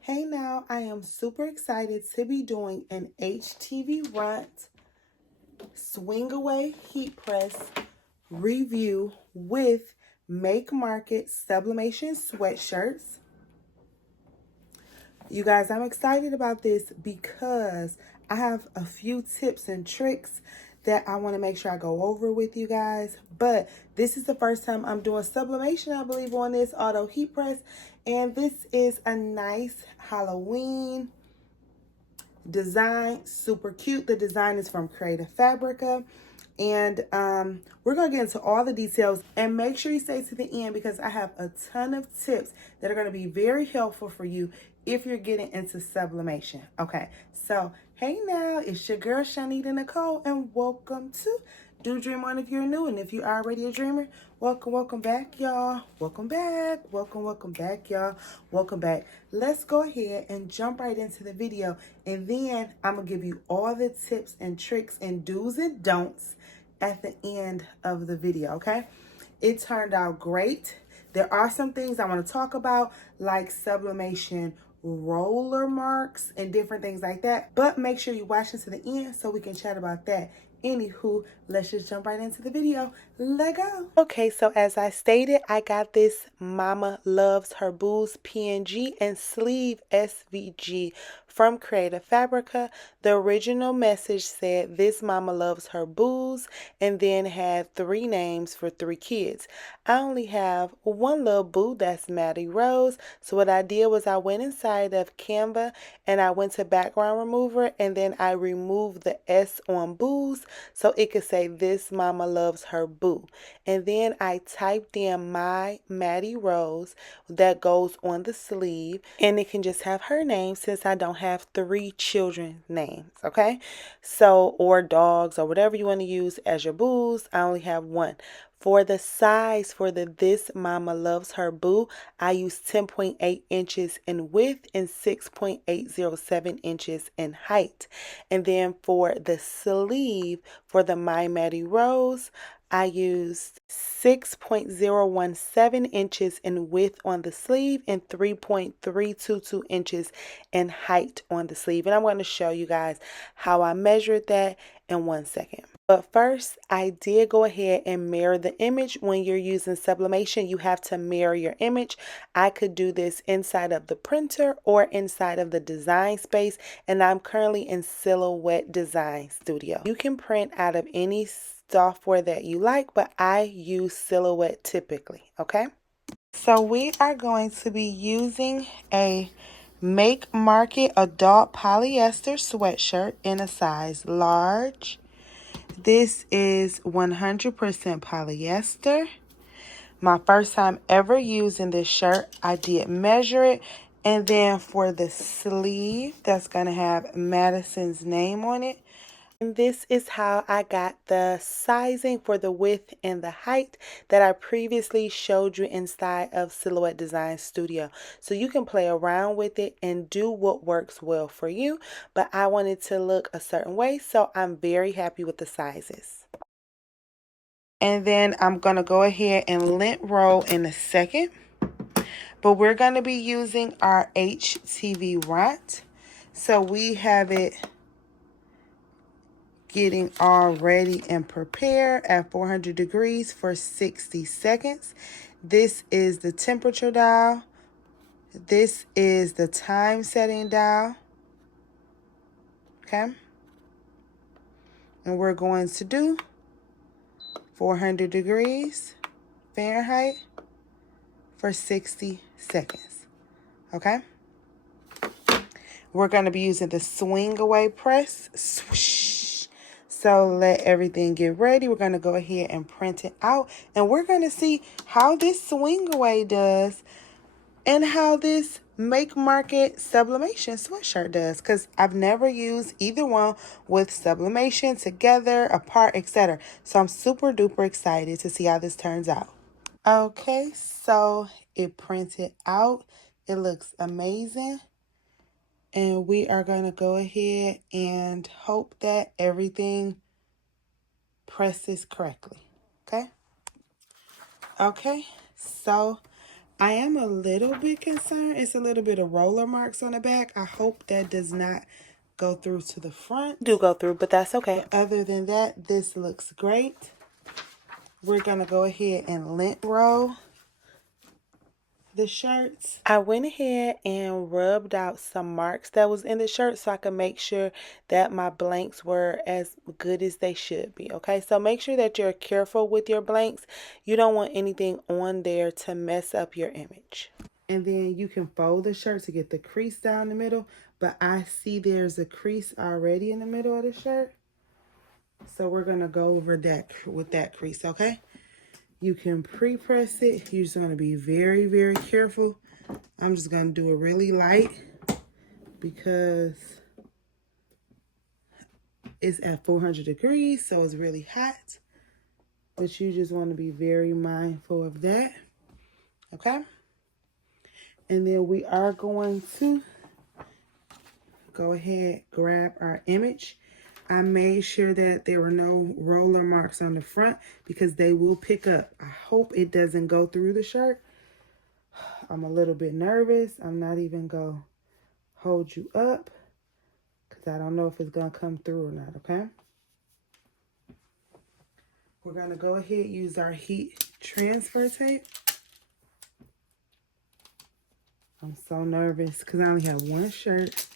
Hey now, I am super excited to be doing an HTVRont swing away heat press review with Make Market Sublimation Sweatshirts. You guys, I'm excited about this because I have a few tips and tricks that I want to make sure I go over with you guys. But this is the first time I'm doing sublimation, I believe, on this auto heat press. And this is a nice Halloween design, super cute. The design is from Fabrica. And we're going to get into all the details, and make sure you stay to the end because I have a ton of tips that are going to be very helpful for you if you're getting into sublimation. Okay, so hey now, it's your girl ChonitaNicole, and welcome to Do Dream On if you're new, and if you're already a dreamer, welcome back, y'all. Welcome back, welcome back, y'all. Welcome back. Let's go ahead and jump right into the video, and then I'm gonna give you all the tips and tricks and do's and don'ts at the end of the video. Okay, it turned out great. There are some things I want to talk about, like sublimation roller marks and different things like that, but make sure you watch this to the end so we can chat about that. Anywho, let's just jump right into the video. Let go. Okay, so as I stated, I got this Mama Loves Her Booze PNG and sleeve SVG from Fabrica. The original message said, "This mama loves her booze," and then had 3 names for 3 kids. I only have one little boo, that's Maddie Rose. So what I did was I went inside of Canva and I went to background remover, and then I removed the S on booze so it could say, "This mama loves her boo." And then I typed in my Maddie Rose that goes on the sleeve, and it can just have her name since I don't have 3 children's names. Okay, so, or dogs or whatever you want to use as your booze. I only have one. For the size for the This Mama Loves Her Boo, I use 10.8 inches in width and 6.807 inches in height. And then for the sleeve for the My Maddie Rose, I used 6.017 inches in width on the sleeve and 3.322 inches in height on the sleeve. And I'm going to show you guys how I measured that in 1 second. But first, I did go ahead and mirror the image. When you're using sublimation, you have to mirror your image. I could do this inside of the printer or inside of the design space, and I'm currently in Silhouette Design Studio. You can print out of any software that you like, but I use Silhouette typically. Okay, so we are going to be using a Make Market adult polyester sweatshirt in a size large. This is 100% polyester. My first time ever using this shirt. I did measure it. And then for the sleeve, that's going to have Madison's name on it. And this is how I got the sizing for the width and the height that I previously showed you inside of Silhouette Design Studio. So you can play around with it and do what works well for you. But I wanted to look a certain way, so I'm very happy with the sizes. And then I'm going to go ahead and lint roll in a second. But we're going to be using our HTVRont. So we have it getting all ready and prepared at 400 degrees for 60 seconds. This is the temperature dial. This is the time setting dial. Okay. And we're going to do 400 degrees Fahrenheit for 60 seconds. Okay. We're going to be using the swing away press. Swoosh. So let everything get ready. We're going to go ahead and print it out. And we're going to see how this swing away does and how this Make Market sublimation sweatshirt does. Because I've never used either one with sublimation, together, apart, etc. So I'm super duper excited to see how this turns out. Okay, so it printed out. It looks amazing. And we are going to go ahead and hope that everything presses correctly. Okay. Okay. So I am a little bit concerned. It's a little bit of roller marks on the back. I hope that does not go through to the front. Do go through, but that's okay. But other than that, this looks great. We're going to go ahead and lint roll the shirts. I went ahead and rubbed out some marks that was in the shirt so I could make sure that my blanks were as good as they should be. Okay, so make sure that you're careful with your blanks. You don't want anything on there to mess up your image. And then you can fold the shirt to get the crease down the middle, but I see there's a crease already in the middle of the shirt. So we're going to go over that with that crease, okay? You can pre-press it. You're just going to be very, very careful. I'm just going to do it really light because it's at 400 degrees, so it's really hot. But you just want to be very mindful of that, okay? And then we are going to go ahead, grab our image. I made sure that there were no roller marks on the front because they will pick up. I hope it doesn't go through the shirt. I'm a little bit nervous. I'm not even going to hold you up because I don't know if it's going to come through or not, okay? We're going to go ahead and use our heat transfer tape. I'm so nervous because I only have one shirt.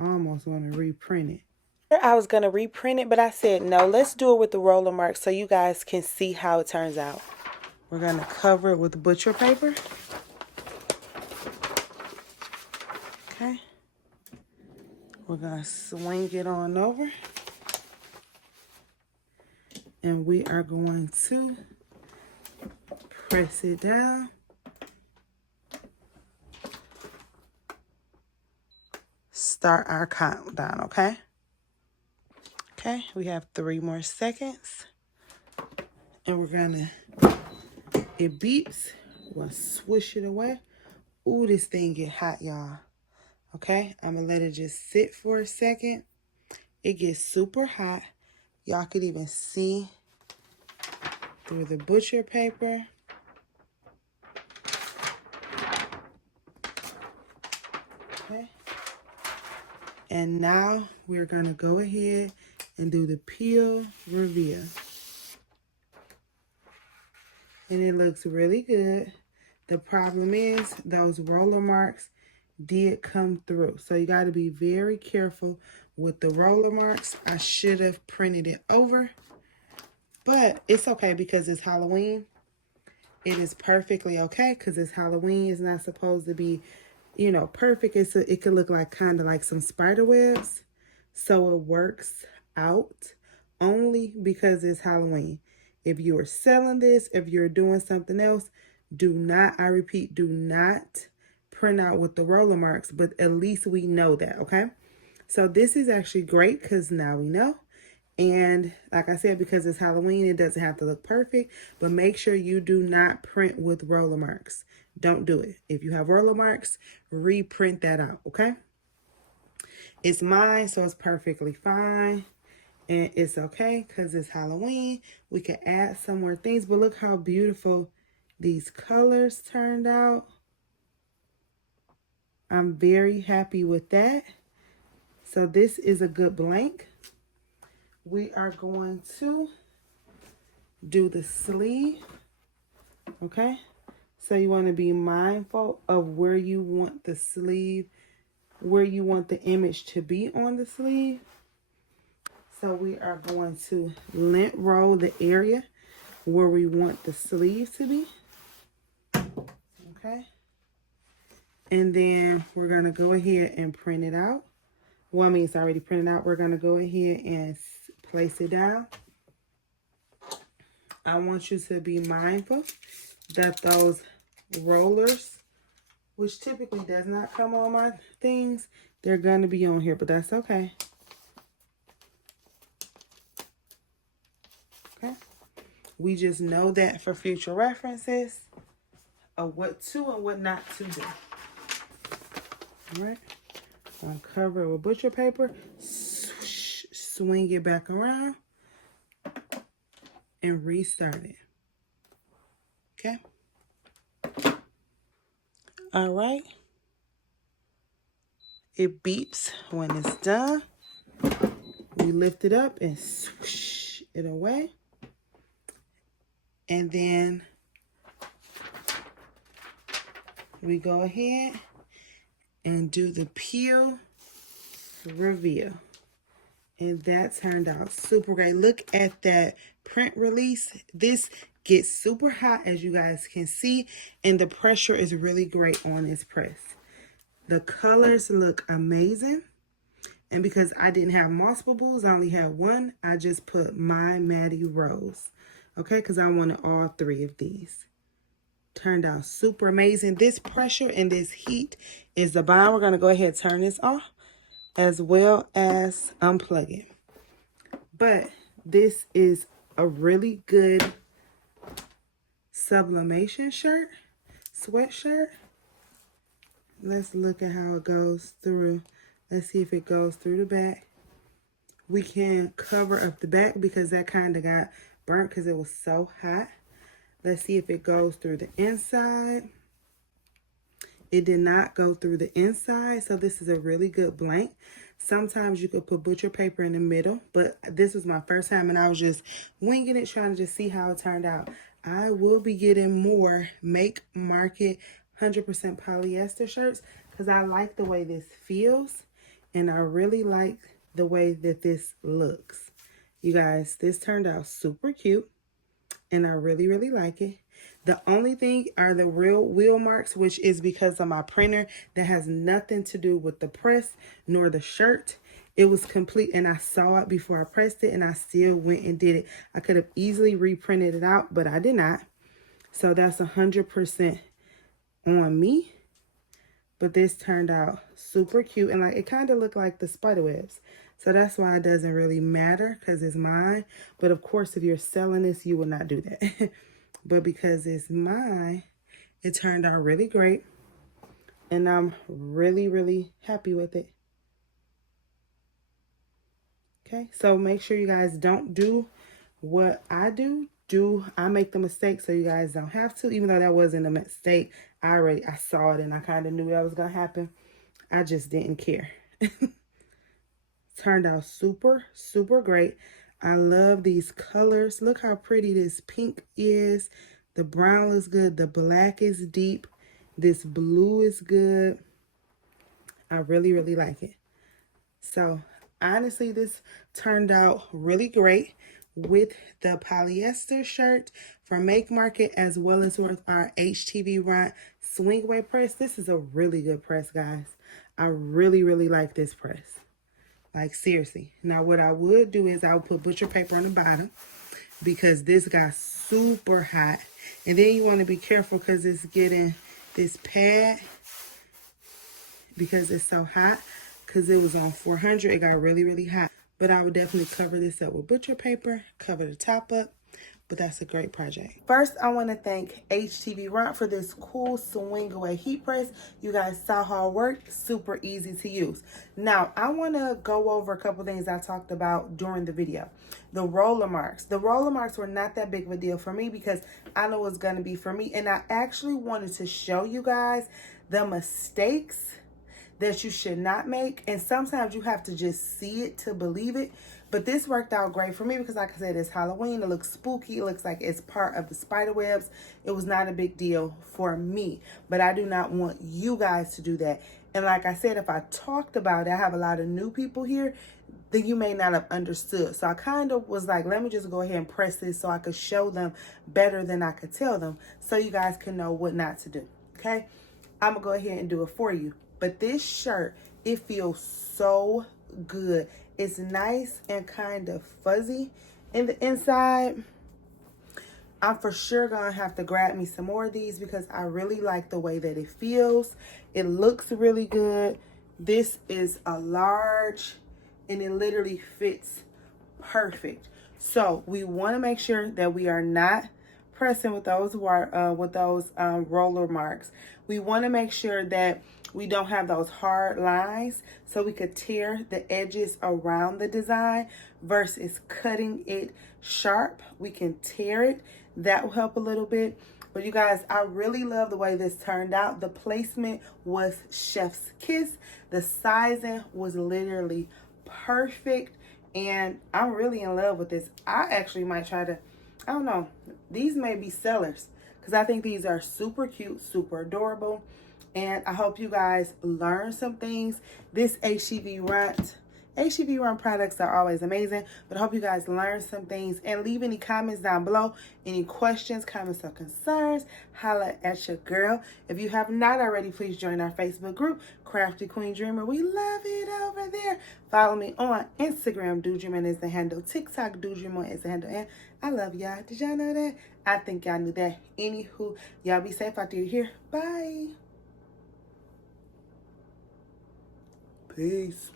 I almost want to reprint it. I was going to reprint it, but I said, no, let's do it with the roller marks so you guys can see how it turns out. We're going to cover it with butcher paper. Okay. We're going to swing it on over. And we are going to press it down. Start our countdown, okay? Okay, we have 3 more seconds. And we're gonna, it beeps. We're gonna swish it away. Ooh, this thing get hot, y'all. Okay, I'm gonna let it just sit for a second. It gets super hot. Y'all could even see through the butcher paper. Okay. And now we're gonna go ahead and do the peel reveal. And it looks really good. The problem is those roller marks did come through. So you got to be very careful with the roller marks. I should have printed it over. But it's okay because it's Halloween. It is perfectly okay because it's Halloween. It's not supposed to be, you know, perfect. It could look like kind of like some spider webs. So it works out only because it's Halloween. If you are selling this, if you're doing something else, do not, I repeat, do not print out with the roller marks, but at least we know that, okay? So this is actually great because now we know. And like I said, because it's Halloween, it doesn't have to look perfect, but make sure you do not print with roller marks. Don't do it. If you have roller marks, reprint that out, okay? It's mine, so it's perfectly fine. And it's okay because it's Halloween. We can add some more things, but look how beautiful these colors turned out. I'm very happy with that. So this is a good blank. We are going to do the sleeve, okay? So you want to be mindful of where you want the sleeve, where you want the image to be on the sleeve. So we are going to lint roll the area where we want the sleeve to be, okay? And then we're going to go ahead and print it out. Well, I mean, it's already printed out. We're going to go ahead and place it down. I want you to be mindful that those rollers, which typically does not come on my things, they're going to be on here, but that's okay. Okay. We just know that for future references of what to and what not to do. All right. I'm going to cover it with butcher paper, swing it back around, and restart it. Okay. All right. It beeps when it's done. We lift it up and swoosh it away. And then we go ahead and do the peel reveal. And that turned out super great. Look at that print release. This gets super hot, as you guys can see, and the pressure is really great on this press. The colors look amazing. And because I didn't have moss bubbles, I only had one, I just put My Maddie Rose. Okay, because I wanted all three of these. Turned out super amazing. This pressure and this heat is the bomb. We're going to go ahead and turn this off, as well as unplug it. But this is a really good sublimation sweatshirt. Let's look at how it goes through. Let's see if it goes through the back. We can cover up the back because that kind of got burnt because it was so hot. Let's see if it goes through the inside. It did not go through the inside, so this is a really good blank. Sometimes you could put butcher paper in the middle, but this was my first time and I was just winging it, trying to just see how it turned out. I will be getting more Make Market 100% polyester shirts because I like the way this feels and I really like the way that this looks. You guys, this turned out super cute and I really, really like it. The only thing are the real wheel marks, which is because of my printer. That has nothing to do with the press nor the shirt. It was complete and I saw it before I pressed it and I still went and did it. I could have easily reprinted it out, but I did not. So that's 100% on me. But this turned out super cute and like it kind of looked like the spider webs. So that's why it doesn't really matter because it's mine. But of course, if you're selling this, you would not do that. But because it's mine, it turned out really great. And I'm really, really happy with it. Okay, so make sure you guys don't do what I do. I make the mistake so you guys don't have to. Even though that wasn't a mistake, I saw it and I kind of knew that was going to happen. I just didn't care. Turned out super, super great. I love these colors. Look how pretty this pink is. The brown is good. The black is deep. This blue is good. I really, really like it. So honestly, this turned out really great with the polyester shirt from Make Market as well as with our HTVRont swing away press. This is a really good press, guys. I really, really like this press. Like, seriously. Now, what I would do is I would put butcher paper on the bottom because this got super hot. And then you want to be careful because it's getting this pad because it's so hot. Because it was on 400, it got really, really hot. But I would definitely cover this up with butcher paper, cover the top up. But that's a great project. First, I want to thank HTVRont for this cool swing away heat press. You guys saw how it worked. Super easy to use. Now, I want to go over a couple things I talked about during the video. The roller marks. The roller marks were not that big of a deal for me because I know it's going to be for me. And I actually wanted to show you guys the mistakes that you should not make. And sometimes you have to just see it to believe it. But this worked out great for me because, like I said, it's Halloween. It looks spooky. It looks like it's part of the spider webs. It was not a big deal for me. But I do not want you guys to do that. And like I said, if I talked about it, I have a lot of new people here, then you may not have understood. So I kind of was like, let me just go ahead and press this so I could show them better than I could tell them so you guys can know what not to do. Okay? I'm going to go ahead and do it for you. But this shirt, it feels so good. It's nice and kind of fuzzy in the inside. I'm for sure going to have to grab me some more of these because I really like the way that it feels. It looks really good. This is a large and it literally fits perfect. So we want to make sure that we are not pressing with those roller marks. We want to make sure that we don't have those hard lines so we could tear the edges around the design versus cutting it sharp. We can tear it. That will help a little bit. But you guys, I really love the way this turned out. The placement was chef's kiss. The sizing was literally perfect. And I'm really in love with this. I actually might try to, I don't know, these may be sellers because I think these are super cute, super adorable. And I hope you guys learn some things. This HTVRont products are always amazing, but I hope you guys learn some things and leave any comments down below. Any questions, comments, or concerns, holla at your girl. If you have not already, please join our Facebook group, Crafty Queen Dreamer. We love it over there. Follow me on Instagram, Dreamon is the handle. TikTok, Dreamon is the handle. And I love y'all. Did y'all know that? I think y'all knew that. Anywho, y'all be safe out there. Here. Bye. Peace.